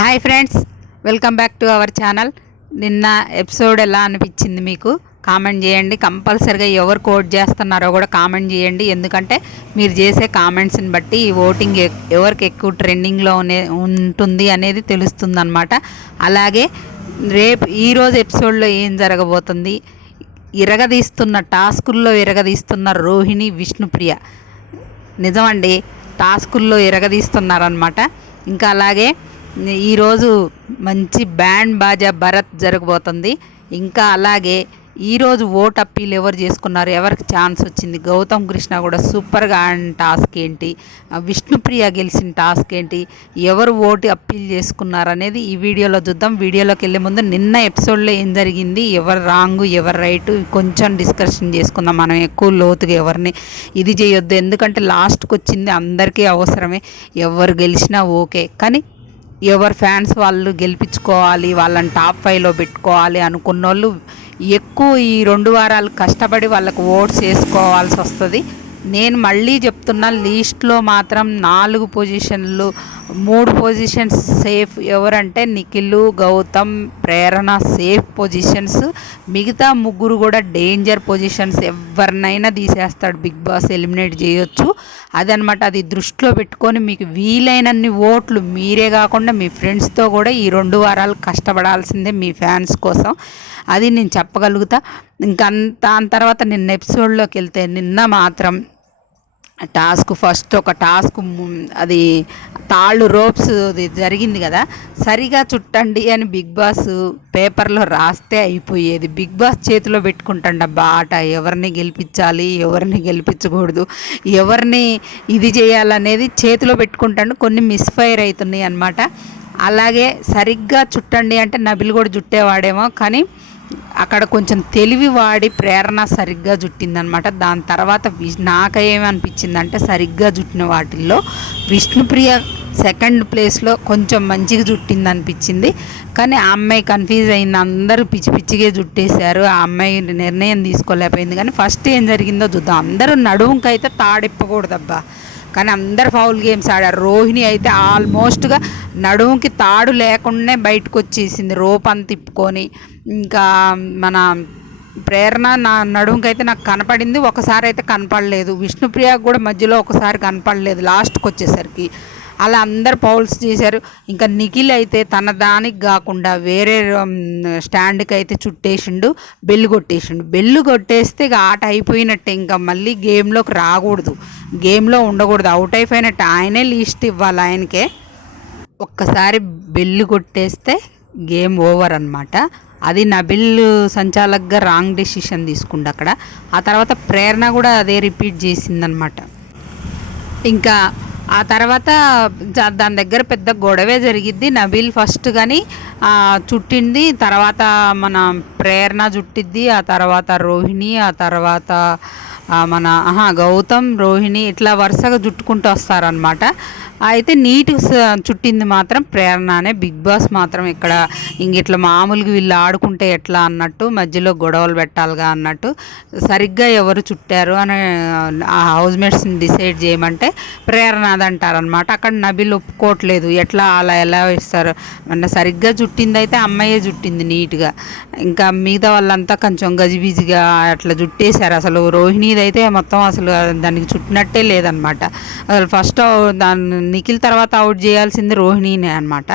Hi friends, welcome back to our channel. నిన్న episode ఎలా అనిపించింది మీకు కామెంట్ చేయండి. కంపల్సరిగా ఎవరు కోట్ చేస్తున్నారో కూడా కామెంట్ చేయండి. ఎందుకంటే మీరు చేసే కామెంట్స్ని బట్టి ఈ ఓటింగ్ ఎవరికి ఎక్కువ ట్రెండింగ్లో ఉంటుంది అనేది తెలుస్తుంది అనమాట. అలాగే రేపు ఈరోజు ఎపిసోడ్లో ఏం జరగబోతుంది, టాస్కుల్లో ఇరగదీస్తున్న రోహిణి, విష్ణుప్రియ నిజమండి, టాస్కుల్లో ఇరగదీస్తున్నారనమాట. ఇంకా అలాగే ఈరోజు మంచి బ్యాండ్ బాజా భరత్ జరగబోతుంది. ఇంకా అలాగే ఈరోజు ఓట్ అప్పీల్ ఎవరు చేసుకున్నారు, ఎవరికి ఛాన్స్ వచ్చింది, గౌతమ్ కృష్ణ కూడా సూపర్గా ఆడిన టాస్క్ ఏంటి, విష్ణుప్రియ గెలిచిన టాస్క్ ఏంటి, ఎవరు ఓటు అప్పీల్ చేసుకున్నారు అనేది ఈ వీడియోలో చూద్దాం. వీడియోలోకి వెళ్ళే ముందు నిన్న ఎపిసోడ్లో ఏం జరిగింది, ఎవరు రాంగు ఎవరు రైటు కొంచెం డిస్కషన్ చేసుకుందాం. మనం ఎక్కువ లోతుగా ఎవరిని ఇది చేయొద్దు, ఎందుకంటే లాస్ట్కి వచ్చింది అందరికీ అవసరమే. ఎవరు గెలిచినా ఓకే, కానీ ఎవరు ఫ్యాన్స్ వాళ్ళు గెలిపించుకోవాలి, వాళ్ళని టాప్ 5లో పెట్టుకోవాలి అనుకున్న వాళ్ళు ఎక్కువ ఈ 2 వారాలు కష్టపడి వాళ్ళకు ఓట్స్ వేసుకోవాల్సి వస్తుంది. నేను మళ్ళీ చెప్తున్నా, లీస్ట్లో మాత్రం 4 పొజిషన్లు, 3 పొజిషన్స్ సేఫ్. ఎవరంటే నిఖిల్, గౌతమ్, ప్రేరణ సేఫ్ పొజిషన్స్. మిగతా 3 కూడా డేంజర్ పొజిషన్స్. ఎవరినైనా తీసేస్తాడు బిగ్ బాస్, ఎలిమినేట్ చేయొచ్చు. అదనమాట. అది దృష్టిలో పెట్టుకొని మీకు వీలైనన్ని ఓట్లు మీరే కాకుండా మీ ఫ్రెండ్స్తో కూడా ఈ 2 వారాలు కష్టపడాల్సిందే మీ ఫ్యాన్స్ కోసం. అది నేను చెప్పగలుగుతా. ఇంకా దాని తర్వాత నిన్న ఎపిసోడ్లోకి వెళ్తే, నిన్న మాత్రం ఫస్ట్ ఒక టాస్క్, అది తాళ్ళు రోప్స్ జరిగింది కదా, సరిగా చుట్టండి అని బిగ్ బాస్ పేపర్లో రాస్తే అయిపోయేది. బిగ్ బాస్ చేతిలో పెట్టుకుంటాడబ్బా ఆట. ఎవరిని గెలిపించాలి, ఎవరిని గెలిపించకూడదు, ఎవరిని ఇది చేయాలనేది చేతిలో పెట్టుకుంటాడు. కొన్ని మిస్ఫైర్ అవుతున్నాయి అన్నమాట. అలాగే సరిగ్గా చుట్టండి అంటే నబిల్ కూడా జుట్టేవాడేమో, కానీ అక్కడ కొంచెం తెలివి వాడి ప్రేరణ సరిగ్గా జుట్టిందనమాట. దాని తర్వాత నాకేమనిపించిందంటే, సరిగ్గా జుట్టిన వాటిల్లో విష్ణుప్రియ సెకండ్ ప్లేస్లో కొంచెం మంచిగా జుట్టింది అనిపించింది. కానీ ఆ అమ్మాయి కన్ఫ్యూజ్ అయింది. అందరూ పిచ్చి పిచ్చిగా జుట్టేశారు. ఆ అమ్మాయి నిర్ణయం తీసుకోలేకపోయింది. కానీ ఫస్ట్ ఏం జరిగిందో చూద్దాం. అందరూ నడుముకైతే తాడిప్పకూడదబ్బా, కానీ అందరు ఫౌల్ గేమ్స్ ఆడారు. రోహిణి అయితే ఆల్మోస్ట్గా నడుముకి తాడు లేకుండానే బయటకు వచ్చేసింది, రోపని తిప్పుకొని. ఇంకా మన ప్రేరణ నడుముకైతే నాకు కనపడింది, ఒకసారి అయితే కనపడలేదు. విష్ణుప్రియకు కూడా మధ్యలో ఒకసారి కనపడలేదు లాస్ట్కి వచ్చేసరికి. అలా అందరు ఫౌల్స్ చేశారు. ఇంకా నిఖిల్ అయితే తన దానికి కాకుండా వేరే స్టాండ్కి అయితే చుట్టేసిండు, బెల్లు కొట్టేసిండు. బెల్లు కొట్టేస్తే ఇక ఆట అయిపోయినట్టే, ఇంకా మళ్ళీ గేమ్లోకి రాకూడదు, గేమ్లో ఉండకూడదు, అవుట్ అయిపోయినట్టు. ఆయనే లీస్ట్ ఇవ్వాలి ఆయనకే. ఒక్కసారి బెల్లు కొట్టేస్తే గేమ్ ఓవర్ అనమాట. అది నబిల్ సంచాలక్గా రాంగ్ డెసిషన్ తీసుకుండు అక్కడ. ఆ తర్వాత ప్రేరణ కూడా అదే రిపీట్ చేసిందనమాట. ఇంకా ఆ తర్వాత దాని దగ్గర పెద్ద గొడవే జరిగిద్ది. నబీల్ ఫస్ట్ కానీ చుట్టింది, తర్వాత మన ప్రేరణ చుట్టిద్ది, ఆ తర్వాత రోహిణి, ఆ తర్వాత మన గౌతమ్, రోహిణి, ఇట్లా వరుసగా జుట్టుకుంటూ వస్తారనమాట. అయితే నీట్ చుట్టింది మాత్రం ప్రేరణనే. బిగ్ బాస్ మాత్రం ఇక్కడ ఇట్లా మామూలుగా వీళ్ళు ఆడుకుంటే ఎట్లా అన్నట్టు, మధ్యలో గొడవలు పెట్టాలిగా అన్నట్టు, సరిగ్గా ఎవరు చుట్టారు అని ఆ హౌస్మేట్స్ని డిసైడ్ చేయమంటే ప్రేరణ అదంటారనమాట. అక్కడ నబిల్ ఒప్పుకోవట్లేదు, ఎట్లా అలా ఎలా ఇస్తారు, సరిగ్గా చుట్టింది అయితే అమ్మాయే చుట్టింది నీట్గా. ఇంకా మిగతా వాళ్ళంతా కొంచెం గజిబిజిగా అట్లా జుట్టేశారు. అసలు రోహిణిది అయితే మొత్తం అసలు దానికి చుట్టినట్టే లేదనమాట. అసలు ఫస్ట్ దాన్ని నిఖిల్ తర్వాత అవుట్ చేయాల్సింది రోహిణినే అనమాట.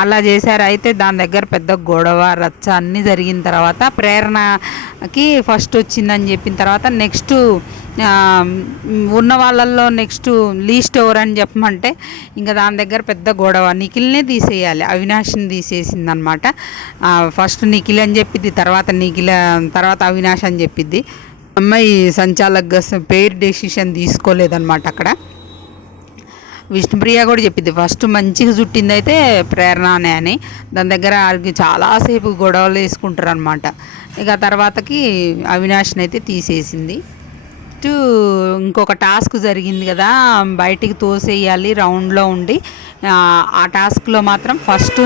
అలా చేశారు. అయితే దాని దగ్గర పెద్ద గొడవ రచ్చ అన్నీ జరిగిన తర్వాత ప్రేరణకి ఫస్ట్ వచ్చిందని చెప్పిన తర్వాత నెక్స్ట్ ఉన్న వాళ్ళల్లో నెక్స్ట్ లీస్ట్ ఎవరని చెప్పమంటే ఇంకా దాని దగ్గర పెద్ద గొడవ. నిఖిల్నే తీసేయాలి, అవినాష్ని తీసేసిందనమాట. ఫస్ట్ నిఖిల్ అని చెప్పిద్ది, తర్వాత అవినాష్ అని చెప్పిద్ది. అమ్మాయి సంచాలక్గా పేరు డెసిషన్ తీసుకోలేదన్నమాట అక్కడ. విష్ణుప్రియ కూడా చెప్పింది ఫస్ట్ మంచిగా చుట్టింది అయితే ప్రేరణనే అని. దాని దగ్గర చాలాసేపు గొడవలు వేసుకుంటారు అనమాట. ఇక తర్వాతకి అవినాష్ని అయితే తీసేసింది. ఇంకొక టాస్క్ జరిగింది కదా, బయటికి తోసేయాలి రౌండ్లో ఉండి. ఆ టాస్క్లో మాత్రం ఫస్ట్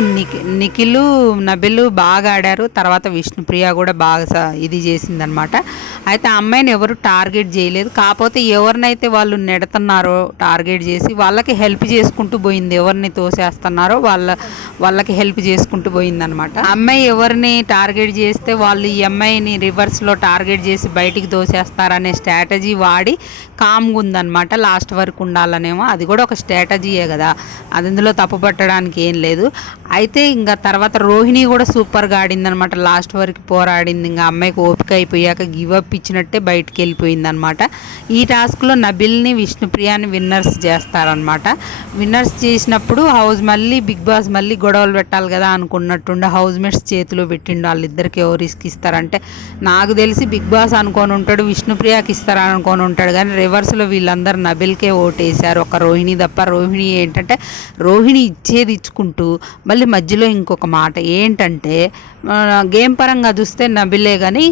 నిఖిల్ నబిల్ బాగా ఆడారు. తర్వాత విష్ణుప్రియ కూడా బాగా ఇది చేసిందనమాట. అయితే ఆ అమ్మాయిని ఎవరు టార్గెట్ చేయలేదు. కాకపోతే ఎవరినైతే వాళ్ళు నెడుతున్నారో టార్గెట్ చేసి వాళ్ళకి హెల్ప్ చేసుకుంటూ పోయింది. ఎవరిని తోసేస్తున్నారో వాళ్ళకి హెల్ప్ చేసుకుంటూ పోయిందనమాట. అమ్మాయి ఎవరిని టార్గెట్ చేస్తే వాళ్ళు ఈ అమ్మాయిని రివర్స్లో టార్గెట్ చేసి బయటికి తోసేస్తారనే స్ట్రాటజీ వాడి కామ్గా ఉందనమాట. లాస్ట్ వరకు ఉండాలనేమో, అది కూడా ఒక స్ట్రాటజీయే కదా, అది అందులో తప్పు పట్టడానికి ఏం లేదు. అయితే ఇంకా తర్వాత రోహిణి కూడా సూపర్గా ఆడిందనమాట. లాస్ట్ వరకు పోరాడింది. ఇంకా అమ్మాయికి ఓపిక అయిపోయాక గివప్ ఇచ్చినట్టే బయటికి వెళ్ళిపోయింది అనమాట. ఈ టాస్క్లో నబిల్ని విష్ణుప్రియాని విన్నర్స్ చేస్తారనమాట. విన్నర్స్ చేసినప్పుడు మళ్ళీ బిగ్ బాస్ మళ్ళీ గొడవలు పెట్టాలి కదా అనుకున్నట్టుండే హౌస్ మేట్స్ చేతిలో పెట్టిండు. వాళ్ళిద్దరికి ఎవరు రిస్క్ ఇస్తారంటే నాకు తెలిసి బిగ్ బాస్ అనుకొని ఉంటాడు, విష్ణుప్రియకి ఇస్తారని అనుకొని ఉంటాడు. కానీ రివర్స్లో వీళ్ళందరూ నబిల్కే ఓటేశారు, ఒక రోహిణి తప్ప. రోహిణి ఏంటంటే రోహిణి ఇచ్చేది ఇచ్చుకుంటూ మళ్ళీ మధ్యలో ఇంకొక మాట ఏంటంటే, గేమ్ పరంగా చూస్తే నబిలే. కానీ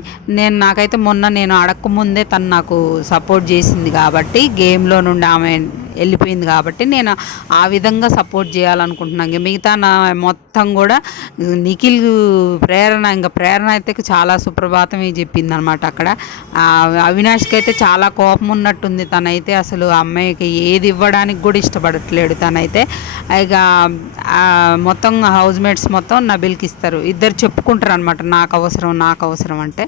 నాకైతే మొన్న నేను అడగకముందే తను నాకు సపోర్ట్ చేసింది కాబట్టి, గేమ్లో నుండి ఆమె వెళ్ళిపోయింది కాబట్టి నేను ఆ విధంగా సపోర్ట్ చేయాలనుకుంటున్నాను. మిగతా నా మొత్తం కూడా నిఖిల్ ప్రేరణ అయితే చాలా సుప్రభాతమే చెప్పింది అనమాట. అక్కడ అవినాష్కి అయితే చాలా కోపం ఉన్నట్టుంది. తనైతే అసలు అమ్మాయికి ఏది ఇవ్వడానికి కూడా ఇష్టపడట్లేడు. తనైతే ఇక మొత్తం హౌస్ మేట్స్ మొత్తం నబిల్కి ఇస్తారు. ఇద్దరు చెప్పుకుంటారు అనమాట, నాకు అవసరం అంటే.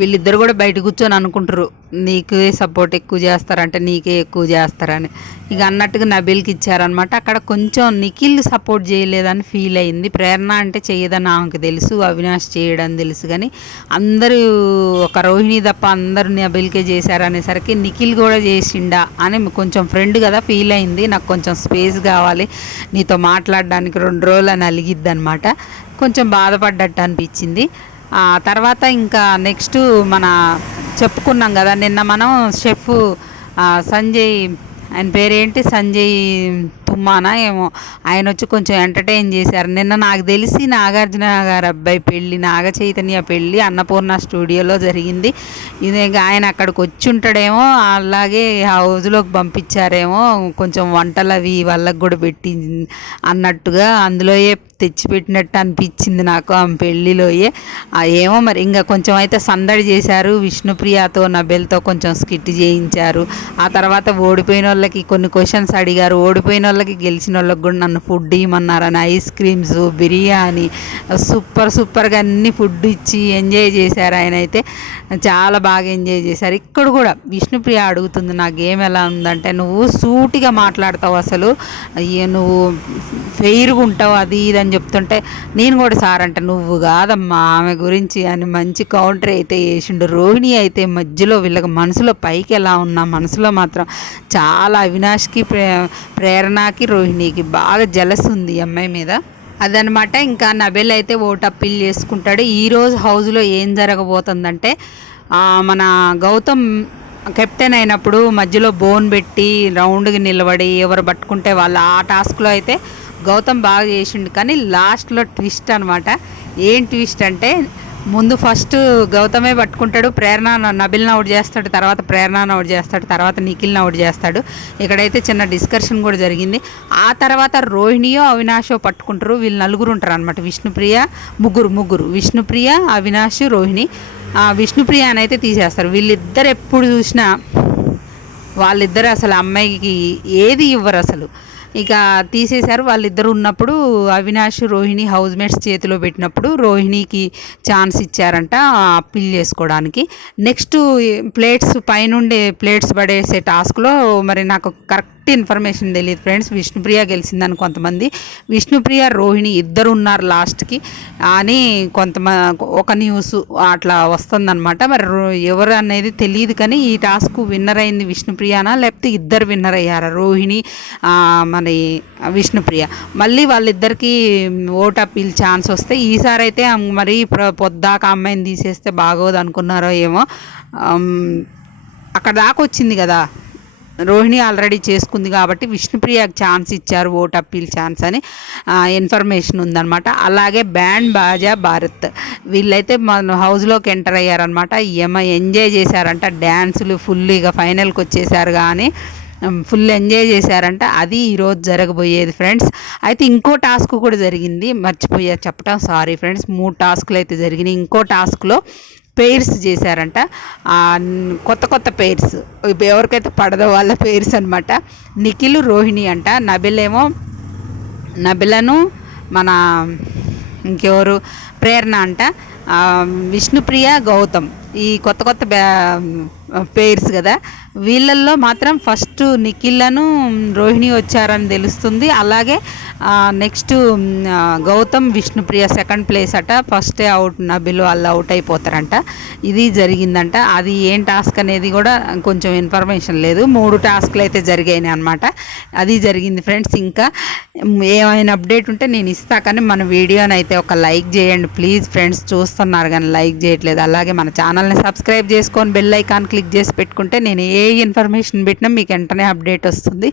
వీళ్ళిద్దరు కూడా బయట కూర్చొని అనుకుంటారు నీకే సపోర్ట్ ఎక్కువ చేస్తారంటే నీకే ఎక్కువ చేస్తారని. ఇక అన్నట్టుగా నబిల్కి ఇచ్చారనమాట. అక్కడ కొంచెం నిఖిల్ సపోర్ట్ చేయలేదని ఫీల్ అయింది. ప్రేరణ అంటే చేయదని ఆమెకు తెలుసు, అవినాష్ చేయడం తెలుసు. కానీ అందరూ ఒక రోహిణి తప్ప అందరూ నబిల్కే చేశారనేసరికి నిఖిల్ కూడా చేసిండా అని కొంచెం ఫ్రెండ్ కదా ఫీల్ అయింది. నాకు కొంచెం స్పేస్ కావాలి నీతో మాట్లాడడానికి 2 రోజులు అని అలిగిద్ది అనమాట. కొంచెం బాధపడ్డట్టు అనిపించింది. తర్వాత ఇంకా నెక్స్ట్ చెప్పుకున్నాం కదా నిన్న మనం షెఫ్ సంజయ్, ఆయన పేరేంటి, సంజయ్ తుమ్మానా ఏమో, ఆయన వచ్చి కొంచెం ఎంటర్టైన్ చేశారు. నిన్న నాకు తెలిసి నాగార్జున గారి అబ్బాయి పెళ్ళి, నాగ చైతన్య పెళ్ళి అన్నపూర్ణ స్టూడియోలో జరిగింది. ఇది ఆయన అక్కడికి వచ్చి ఉంటాడేమో, అలాగే హౌజ్లోకి పంపించారేమో, కొంచెం వంటలు అవి వాళ్ళకి కూడా పెట్టి అన్నట్టుగా అందులోయే తెచ్చిపెట్టినట్టు అనిపించింది నాకు ఆ పెళ్ళిలోయే. ఏమో మరి ఇంకా కొంచెం అయితే సందడి చేశారు. విష్ణుప్రియతో నబెల్తో కొంచెం స్కిట్ చేయించారు. ఆ తర్వాత ఓడిపోయిన వాళ్ళకి కొన్ని క్వశ్చన్స్ అడిగారు. ఓడిపోయిన వాళ్ళకి గెలిచిన వాళ్ళకి కూడా నన్ను ఫుడ్ ఇవ్వమన్నారని ఐస్ క్రీమ్స్, బిర్యానీ, సూపర్గా అన్ని ఫుడ్ ఇచ్చి ఎంజాయ్ చేశారు. ఆయన అయితే చాలా బాగా ఎంజాయ్ చేశారు. ఇక్కడ కూడా విష్ణుప్రియ అడుగుతుంది, నా గేమ్ ఎలా ఉందంటే, నువ్వు సూటిగా మాట్లాడతావు, అసలు నువ్వు ఫెయిర్గా ఉంటావు అది ఇది అని చెప్తుంటే, నేను కూడా సార్ అంటే నువ్వు కాదమ్మా ఆమె గురించి అని మంచి కౌంటర్ అయితే వేసిండు. రోహిణి అయితే మధ్యలో వీళ్ళకి మనసులో పైకి ఎలా ఉన్నా మనసులో మాత్రం చాలా అవినాష్కి, ప్రేరణకి, రోహిణికి బాగా జలస్ ఉంది ఈ అమ్మాయి మీద. అదనమాట. ఇంకా నబెల్ అయితే ఓటు అప్పీల్ చేసుకుంటాడు. ఈరోజు హౌస్లో ఏం జరగబోతుందంటే, మన గౌతమ్ కెప్టెన్ అయినప్పుడు మధ్యలో బోన్ పెట్టి రౌండ్కి నిలబడి ఎవరు పట్టుకుంటే వాళ్ళు, ఆ టాస్క్లో అయితే గౌతమ్ బాగా చేసిండు. కానీ లాస్ట్లో ట్విస్ట్ అనమాట. ఏం ట్విస్ట్ అంటే, ముందు ఫస్ట్ గౌతమే పట్టుకుంటాడు, ప్రేరణ నబిల్ని అవుట్ చేస్తాడు, తర్వాత ప్రేరణను అవుట్ చేస్తాడు, తర్వాత నిఖిల్ని అవుట్ చేస్తాడు. ఇక్కడైతే చిన్న డిస్కషన్ కూడా జరిగింది. ఆ తర్వాత రోహిణియో అవినాషో పట్టుకుంటారు. వీళ్ళు నలుగురు ఉంటారు అనమాట. విష్ణుప్రియ ముగ్గురు విష్ణుప్రియ, అవినాష్, రోహిణి. విష్ణుప్రియ అని అయితే తీసేస్తారు. వీళ్ళిద్దరు ఎప్పుడు చూసినా వాళ్ళిద్దరు అసలు అమ్మాయికి ఏది ఇవ్వరు అసలు. ఇక తీసేశారు. వాళ్ళిద్దరు ఉన్నప్పుడు అవినాష్, రోహిణి హౌస్ మేట్స్ చేతిలో పెట్టినప్పుడు రోహిణికి ఛాన్స్ ఇచ్చారంట అప్పీల్ చేసుకోవడానికి. నెక్స్ట్ ప్లేట్స్ పైనుండే ప్లేట్స్ పడేసే టాస్క్లో మరి నాకు కరెక్ట్ ఇన్ఫర్మేషన్ తెలియదు ఫ్రెండ్స్. విష్ణుప్రియ గెలిచిందని కొంతమంది, విష్ణుప్రియ, రోహిణి ఇద్దరు ఉన్నారు లాస్ట్కి అని ఒక న్యూస్ అట్లా వస్తుందన్నమాట. మరి ఎవరు అనేది తెలియదు. కానీ ఈ టాస్క్ విన్నర్ అయింది విష్ణుప్రియనా లేకపోతే ఇద్దరు విన్నర్ అయ్యారా, రోహిణి మరి విష్ణుప్రియ. మళ్ళీ వాళ్ళిద్దరికీ ఓట్ అప్పీల్ ఛాన్స్ వస్తే ఈసారి అయితే మరి పొద్దాక అమ్మాయిని తీసేస్తే బాగోదు అనుకున్నారో ఏమో. అక్కడ దాకా వచ్చింది కదా, రోహిణి ఆల్రెడీ చేసుకుంది కాబట్టి విష్ణుప్రియకి ఛాన్స్ ఇచ్చారు, ఓట్ అప్పీల్ ఛాన్స్ అని ఇన్ఫర్మేషన్ ఉందన్నమాట. అలాగే బ్యాండ్ బాజా భారత్ వీళ్ళైతే మన హౌస్లోకి ఎంటర్ అయ్యారనమాట. ఎంజాయ్ చేశారంట, డ్యాన్సులు ఫుల్. ఇక ఫైనల్కి వచ్చేసారు. కానీ ఫుల్ ఎంజాయ్ చేశారంట. అది ఈరోజు జరగబోయేది ఫ్రెండ్స్. అయితే ఇంకో టాస్క్ కూడా జరిగింది, మర్చిపోయా చెప్పడం, సారీ ఫ్రెండ్స్. 3 టాస్కులు అయితే జరిగినాయి. ఇంకో టాస్క్లో పెయిర్స్ చేశారంట, కొత్త కొత్త పెయిర్స్, ఎవరికైతే పడదో వాళ్ళ పెయిర్స్ అనమాట. నిఖిల్ రోహిణి అంట, నబిలను మన ఇంకెవరు ప్రేరణ అంట, విష్ణుప్రియ గౌతమ్, ఈ కొత్త కొత్త పెయిర్స్ కదా. వీళ్ళల్లో మాత్రం ఫస్ట్ నిఖిల్లను రోహిణి వచ్చారని తెలుస్తుంది. అలాగే next Gautam Vishnupriya second place అట. ఫస్టే అవుట్, నబిల్ వాళ్ళు అవుట్ అయిపోతారంట. ఇది జరిగిందంట. అది ఏం టాస్క్ అనేది కూడా కొంచెం ఇన్ఫర్మేషన్ లేదు. 3 టాస్క్లు అయితే జరిగాయి అనమాట. అది జరిగింది ఫ్రెండ్స్. ఇంకా ఏమైనా అప్డేట్ ఉంటే నేను ఇస్తా, కానీ మన వీడియోని అయితే ఒక లైక్ చేయండి ప్లీజ్ ఫ్రెండ్స్. చూస్తున్నారు కానీ లైక్ చేయట్లేదు. అలాగే మన ఛానల్ని సబ్స్క్రైబ్ చేసుకొని బెల్ ఐకాన్ క్లిక్ చేసి పెట్టుకుంటే నేను ఏ ఇన్ఫర్మేషన్ పెట్టినా మీకు వెంటనే అప్డేట్ వస్తుంది.